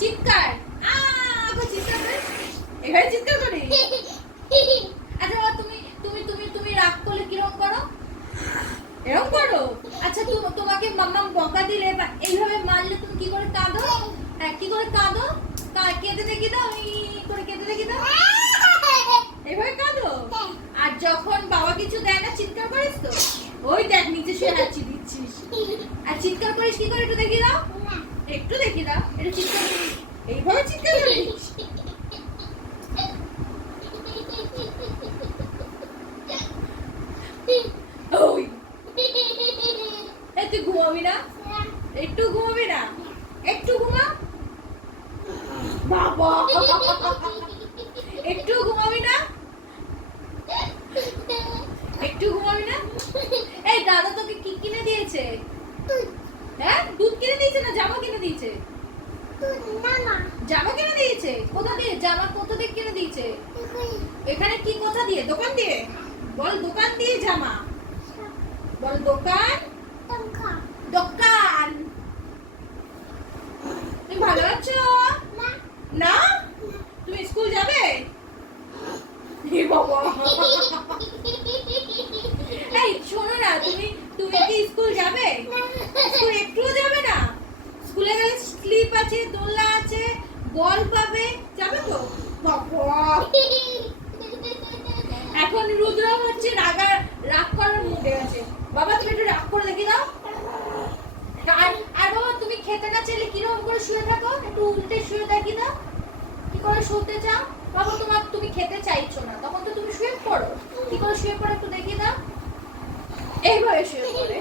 চিৎকার চিৎকার করে এখানে চিৎকার করি। আচ্ছা বাবা তুমি তুমি তুমি তুমি রাগ করলে কিরকম করো? এরকম করো? আচ্ছা তোমাকে মাম্মা বকা দিলে বা এইভাবে মারলে তুমি কি করে কাঁদো? হ্যাঁ কি করে কাঁদো? কেঁদে দেখি দাও, করে কেঁদে দেখি দাও। এভাবে কাঁদো? আর যখন বাবা কিছু দেয় না চিৎকার করিস তো? ওই দেখ নিচে শুয়ে হাঁচি দিচ্ছিস। আর চিৎকার করিস কি করে একটু দেখি দাও? একটু দেখি দাও। এটা চিৎকার করিস? এইভাবে চিৎকার করিস? ওই তুই ঘুমাবি না? একটু ঘুমাবি না? একটু ঘুমা বাবা। একটু ঘুমাবি না? একটু ঘুমাবি না? এই দাদা তোকে কি কিনে দিয়েছে? হ্যাঁ দুধ কিনে দিয়েছে না জামা কিনে দিয়েছে? জামা কিনে দিয়েছে? কোথা দিয়ে? জামা কোথা দিয়ে কিনে দিয়েছে? এখানে কি কোথা দিয়ে? দোকান দিয়ে? বল দোকান দিয়ে জামা। বল দোকান। দোকান। তুমি ভালো আছো? না তুমি স্কুল যাবে? বাবা এই শোনো না, তুমি তুমি কি স্কুল যাবে? স্কুল একটুও যাবে না? স্কুলে গেলে স্লিপ আছে, দোলনা আছে, বল পাবে, যাবে তো? বাবা এখন রুদ্র হচ্ছে রাগ করার মুডে আছে। বাবা তুমি একটু রাগ করে দেখি দাও। আর বাবা তুমি খেতে না চাইলে কিরকম করে শুয়ে থাকো? একটু উল্টে শুয়ে দেখি দাও কি করে শুতে চাও। বাবা তুমি খেতে চাইছো না, তখন তো তুমি শুয়ে পড়ো। কি করে শুয়ে পড়ো একটু দেখি দাও। এইভাবে শুয়ে পড়ে।